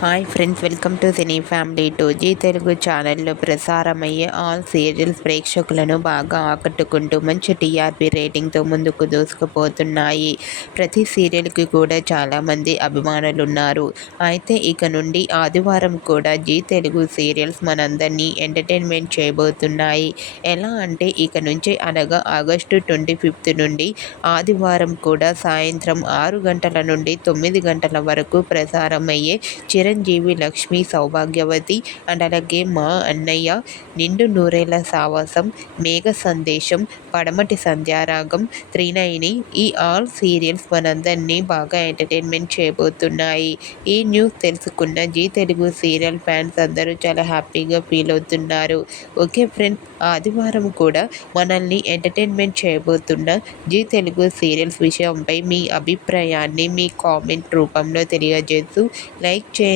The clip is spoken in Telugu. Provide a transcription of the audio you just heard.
Hi friends welcome to cine family to Zee Telugu ఛానల్లో ప్రసారమయ్యే ఆల్ సీరియల్స్ ప్రేక్షకులను బాగా ఆకట్టుకుంటూ మంచి టీఆర్పీ రేటింగ్తో ముందుకు దూసుకుపోతున్నాయి. ప్రతి సీరియల్కి కూడా చాలామంది అభిమానులు ఉన్నారు అయితే ఇక నుండి ఆదివారం కూడా జీ తెలుగు సీరియల్స్ మనందరినీ ఎంటర్టైన్మెంట్ చేయబోతున్నాయి. ఎలా అంటే ఇక నుంచి అనగా ఆగస్టు ట్వంటీ ఫిఫ్త్ నుండి ఆదివారం కూడా సాయంత్రం ఆరు గంటల నుండి తొమ్మిది గంటల వరకు ప్రసారమయ్యే చిరంజీవి లక్ష్మి సౌభాగ్యవతి అండ్ అలాగే మా అన్నయ్య నిండు నూరేళ్ళ సావాసం మేఘ సందేశం పడమటి సంధ్యారాగం త్రినయని ఈ ఆల్ సీరియల్స్ మనందరినీ బాగా ఎంటర్టైన్మెంట్ చేయబోతున్నాయి. ఈ న్యూస్ తెలుసుకున్న జీ తెలుగు సీరియల్ ఫ్యాన్స్ అందరూ చాలా హ్యాపీగా ఫీల్ అవుతున్నారు. ఓకే ఫ్రెండ్స్ ఆదివారం కూడా మనల్ని ఎంటర్టైన్మెంట్ చేయబోతున్న జీ తెలుగు సీరియల్స్ విషయంపై మీ అభిప్రాయాన్ని మీ కామెంట్ రూపంలో తెలియజేస్తూ లైక్ చేయండి.